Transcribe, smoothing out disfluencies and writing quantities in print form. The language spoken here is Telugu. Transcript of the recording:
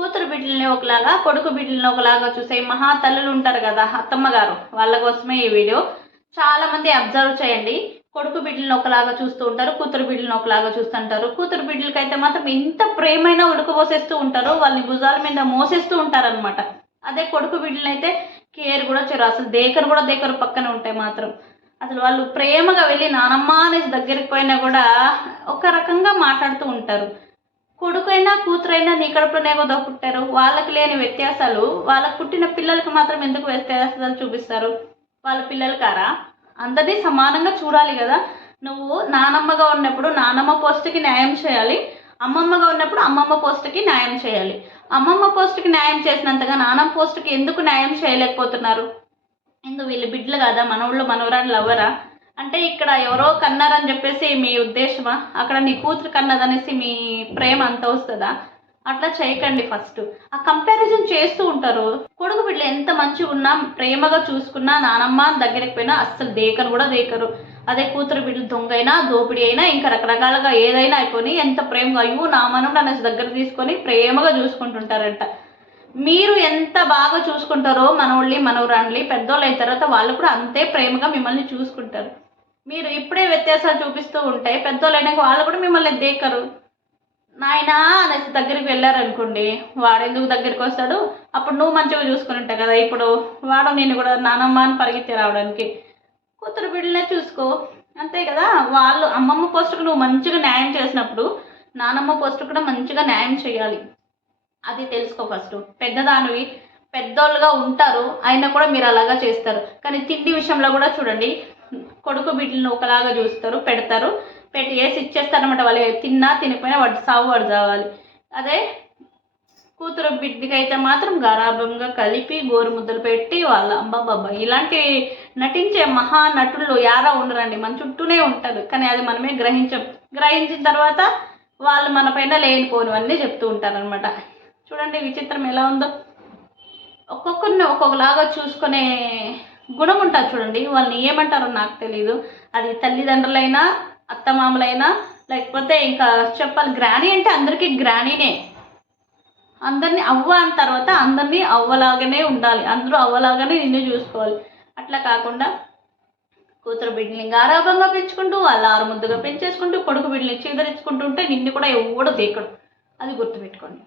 కూతురు బిడ్డల్ని ఒకలాగా, కొడుకు బిడ్డల్ని ఒకలాగా చూసే మహా తల్లులు ఉంటారు కదా, అత్తమ్మ గారు, వాళ్ళ కోసమే ఈ వీడియో. చాలా మంది అబ్జర్వ్ చేయండి. కొడుకు బిడ్డలను ఒకలాగా చూస్తూ ఉంటారు, కూతురు బిడ్డలను ఒకలాగా చూస్తుంటారు. కూతురు బిడ్డలకైతే మాత్రం ఎంత ప్రేమైనా ఉడకబోసేస్తూ ఉంటారు, వాళ్ళని భుజాల మీద మోసేస్తూ ఉంటారనమాట. అదే కొడుకు బిడ్డలనైతే కేర్ కూడా చేయరు, అసలు దేకరు పక్కన ఉంటాయి మాత్రం. అసలు వాళ్ళు ప్రేమగా వెళ్ళి నానమ్మ అనేసి దగ్గరికి పోయినా కూడా ఒక రకంగా మాట్లాడుతూ ఉంటారు. కొడుకైనా కూతురైనా నీ కడుపులోనే కదా పుట్టారు, వాళ్ళకి లేని వ్యత్యాసాలు వాళ్ళకు పుట్టిన పిల్లలకి మాత్రం ఎందుకు వ్యత్యాసాలు చూపిస్తారు? వాళ్ళ పిల్లలు కారా? అందరినీ సమానంగా చూడాలి కదా. నువ్వు నానమ్మగా ఉన్నప్పుడు నానమ్మ పోస్ట్కి న్యాయం చేయాలి, అమ్మమ్మగా ఉన్నప్పుడు అమ్మమ్మ పోస్ట్కి న్యాయం చేయాలి. అమ్మమ్మ పోస్ట్కి న్యాయం చేసినంతగా నానమ్మ పోస్ట్కి ఎందుకు న్యాయం చేయలేకపోతున్నారు? ఎందుకు వీళ్ళు బిడ్డలు కదా, మనోళ్ళు మనవరాళ్ళు అవ్వరా? అంటే ఇక్కడ ఎవరో కన్నారని చెప్పేసి మీ ఉద్దేశమా? అక్కడ నీ కూతురు కన్నదనేసి మీ ప్రేమ అంత వస్తుందా? అట్లా చేయకండి. ఫస్ట్ ఆ కంపారిజన్ చేస్తూ ఉంటారు. కొడుకు బిడ్డలు ఎంత మంచిగా ఉన్నా, ప్రేమగా చూసుకున్నా, నానమ్మ దగ్గరికి పోయినా అస్సలు దేకరు కూడా దేకరు. అదే కూతురు బిడ్డలు దొంగ అయినా, దోపిడీ అయినా, ఇంకా రకరకాలుగా ఏదైనా అయిపోయి ఎంత ప్రేమగా అయ్యో నా మనవుడు అనేసి దగ్గర తీసుకొని ప్రేమగా చూసుకుంటుంటారంట. మీరు ఎంత బాగా చూసుకుంటారో మనోళ్ళి మనవరాండ్లి పెద్దోళ్ళు అయిన తర్వాత వాళ్ళు కూడా అంతే ప్రేమగా మిమ్మల్ని చూసుకుంటారు. మీరు ఇప్పుడే వ్యత్యాసాలు చూపిస్తూ ఉంటే పెద్దోళ్ళు అయినాక వాళ్ళు కూడా మిమ్మల్ని దేకరు. నాయనా అనేసి దగ్గరికి వెళ్ళారనుకోండి, వాడెందుకు దగ్గరికి వస్తాడు? అప్పుడు నువ్వు మంచిగా చూసుకుని ఉంటావు కదా, ఇప్పుడు వాడు నేను కూడా నానమ్మ అని పరిగెత్తి రావడానికి. కూతురు బిడ్డలనే చూసుకో, అంతే కదా. వాళ్ళు అమ్మమ్మ పోస్టుకు నువ్వు మంచిగా న్యాయం చేసినప్పుడు నానమ్మ పోస్టు కూడా మంచిగా న్యాయం చేయాలి. అది తెలుసుకో ఫస్ట్. పెద్దదానివి, పెద్దోళ్ళుగా ఉంటారు, అయినా కూడా మీరు అలాగా చేస్తారు. కానీ తిండి విషయంలో కూడా చూడండి, కొడుకు బిడ్డలను ఒకలాగా చూస్తారు, పెడతారు, పెట్టి వేసి ఇచ్చేస్తారనమాట. వాళ్ళు తిన్నా తినకపోయినా వాడు సాగు వాడు చావాలి. అదే కూతురు బిడ్డకి అయితే మాత్రం గారాభంగా కలిపి గోరు ముద్దలు పెట్టి వాళ్ళ అబ్బాబ్బా ఇలాంటి నటించే మహా నటులు యారా ఉండరండి, మన చుట్టూనే ఉంటారు. కానీ అది మనమే గ్రహించిన తర్వాత వాళ్ళు మన పైన లేనిపోనివన్నీ చెప్తూ ఉంటారనమాట. చూడండి విచిత్రం ఎలా ఉందో. ఒక్కొక్కరిని ఒక్కొక్కలాగా చూసుకునే గుణం ఉంటుంది చూడండి. వాళ్ళని ఏమంటారో నాకు తెలీదు. అది తల్లిదండ్రులైనా, అత్తమామలైనా, లేకపోతే ఇంకా చెప్పాలి గ్రానీ అంటే అందరికీ గ్రానీనే. అందరినీ అవ్వ అన్న తర్వాత అందరినీ అవ్వలాగానే ఉండాలి, అందరూ అవ్వలాగానే నిన్ను చూసుకోవాలి. అట్లా కాకుండా కూతురు బిడ్డని గారాభంగా పెంచుకుంటూ వాళ్ళ ఆరుముద్దుగా పెంచేసుకుంటూ కొడుకు బిడ్డని చీదరించుకుంటూ ఉంటే నిన్ను కూడా ఎవడో దేకడు. అది గుర్తుపెట్టుకోండి.